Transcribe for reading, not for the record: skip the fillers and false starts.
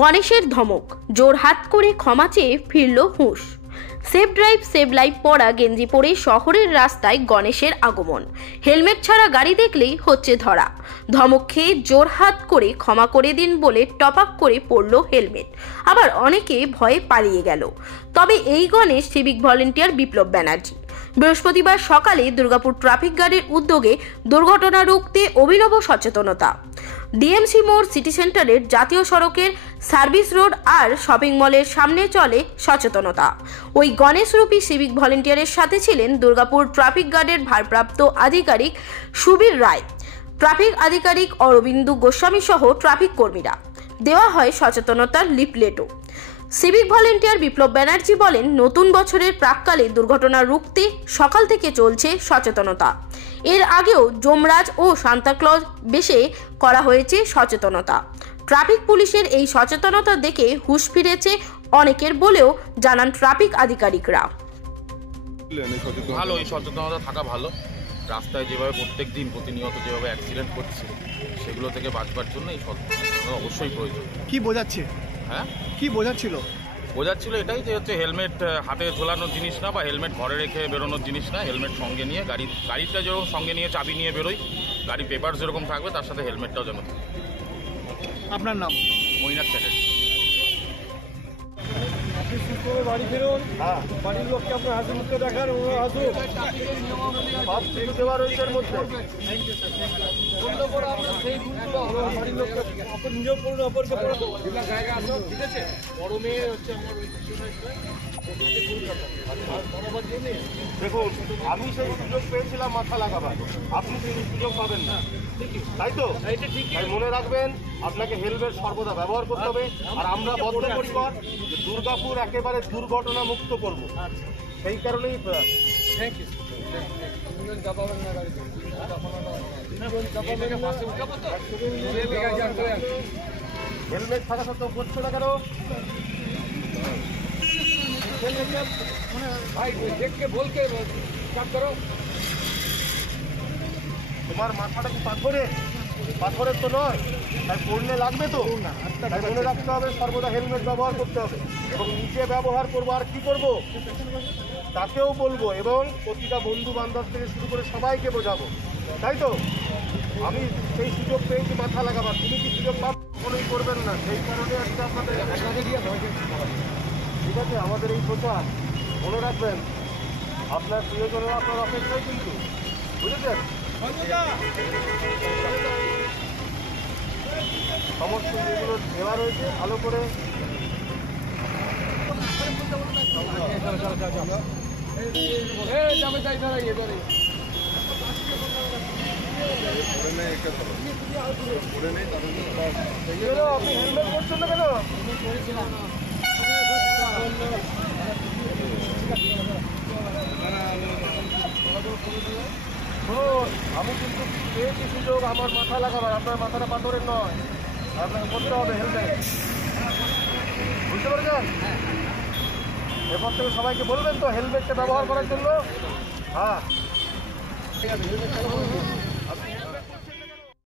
গণেশের ধমক, জোরহাত করে ক্ষমা চেয়ে ফিরল হুঁশ। সেভ ড্রাইভ সেভ লাইফ পরা গেঞ্জি পরে শহরের রাস্তায় গণেশের আগমন। হেলমেট ছাড়া গাড়ি দেখলেই হচ্ছে ধরা। ধমক খেয়ে জোরহাত করে ক্ষমা করে দিন বলে টপ করে পড়ল হেলমেট। আবার অনেকে ভয়ে পালিয়ে গেল। তবে এই গণেশ সিভিক ভলেন্টিয়ার বিপ্লব ব্যানার্জি। বৃহস্পতিবার সকালে দুর্গাপুর ট্রাফিক গার্ডের উদ্যোগে দুর্ঘটনা রুখতে অভিনব সচেতনতা। ডিএমসি মোড়, সিটি সেন্টারের জাতীয় সড়কের সার্ভিস রোড আর শপিং মলের সামনে চলে সচেতনতা। ওই গণেশরূপী সিভিক ভলেন্টিয়ারের সাথে ছিলেন দুর্গাপুর ট্রাফিক গার্ডের ভারপ্রাপ্ত আধিকারিক সুবীর রায়, ট্রাফিক আধিকারিক অরবিন্দু গোস্বামী সহ ট্রাফিক কর্মীরা। দেওয়া হয় সচেতনতার লিফলেটও। সিভিক ভলেন্টিয়ার বিপ্লব ব্যানার্জি বলেন, নতুন বছরের প্রাক্কালে দুর্ঘটনা রুখতে সকাল থেকে চলছে সচেতনতা। এর আগেও যমরাজ ও সান্তাক্লজ বেশে করা হয়েছে সচেতনতা। ট্রাফিক পুলিশের এই সচেতনতা দেখে হুঁশ ফিরেছে অনেকের বলেও জানান ট্রাফিক আধিকারিকরা। ভালো, এই সচেতনতা থাকা ভালো। রাস্তায় যেভাবে প্রত্যেক দিন প্রতিনিয়ত যেভাবে অ্যাক্সিডেন্ট করছে সেগুলো থেকে বাঁচবার জন্য এই সচেতনতা অবশ্যই প্রয়োজন। কি বোঝাচ্ছে? হ্যাঁ, কি বোঝাচ্ছিল এটাই যে হচ্ছে হেলমেট হাতে ঝোলানোর জিনিস না, বা হেলমেট ঘরে রেখে বেরোনোর জিনিস না। হেলমেট সঙ্গে নিয়ে গাড়িটা যেরকম সঙ্গে নিয়ে চাবি নিয়ে বেরোই, গাড়ি পেপার যেরকম থাকবে তার সাথে হেলমেটটাও যেন থাকে। আপনার নাম? মৈনাক চ্যাটার্জি। বাড়ি ফেরুন, বাড়ির লোককে আপনার হাসি মুখে দেখান, হাসুন, সব ঠিক দেওয়া রয়েছে এর মধ্যে। বাড়ির লোককে নিজেও পড়ুন, অপরকে পড়ান। ঠিক আছে, বড় মেয়ে হচ্ছে আমার দেখুন, আমি সেই সুযোগ পেয়েছিলাম মাথা লাগাবার, আপনি সেই সুযোগ পাবেন না, তাই তো? তাই মনে রাখবেন, আপনাকে হেলমেট সর্বদা ব্যবহার করতে হবে। আর আমরা বদ্ধপরিকর যে দুর্গাপুর একেবারে দুর্ঘটনা মুক্ত করব, সেই কারণেই হেলমেট থাকা সত্ত্বেও করছো না কেন? ভাই দেখকে বলকে কাজ করো। তোমার মাথাটা কি পাথরের তো নয়, তাই পড়লে লাগবে তো। তাই মনে রাখতে হবে, সর্বদা হেলমেট ব্যবহার করতে হবে এবং নিজে ব্যবহার করবো। আর কি করবো তাকেও বলবো, এবং প্রতিটা বন্ধু বান্ধব থেকে শুরু করে সবাইকে বোঝাবো, তাই তো? আমি সেই সুযোগ পেয়েছি মাথা লাগাবার, তুমি কি সুযোগ পাব? কোনোই করবেন না। সেই কারণে আজকে আপনাদের ঠিক আছে, আমাদের এই প্রচার মনে রাখবেন, আপনার প্রিয়জনের আপনার অপেক্ষায়, কিন্তু বুঝেছেন? সমস্ত যেগুলো দেওয়া রয়েছে ভালো করে আপনি হেলমেট করছেন না কেন? আমি কিন্তু পেয়েছি সুযোগ আমার মাথা লাগাবার, আপনার মাথাটা পাথরের নয়, আপনাকে করতে হবে হেলমেট, বুঝতে পারছেন? এরপর থেকে সবাইকে বলবেন তো হেলমেটটা ব্যবহার করার জন্য। হ্যাঁ, ঠিক আছে, হেলমেট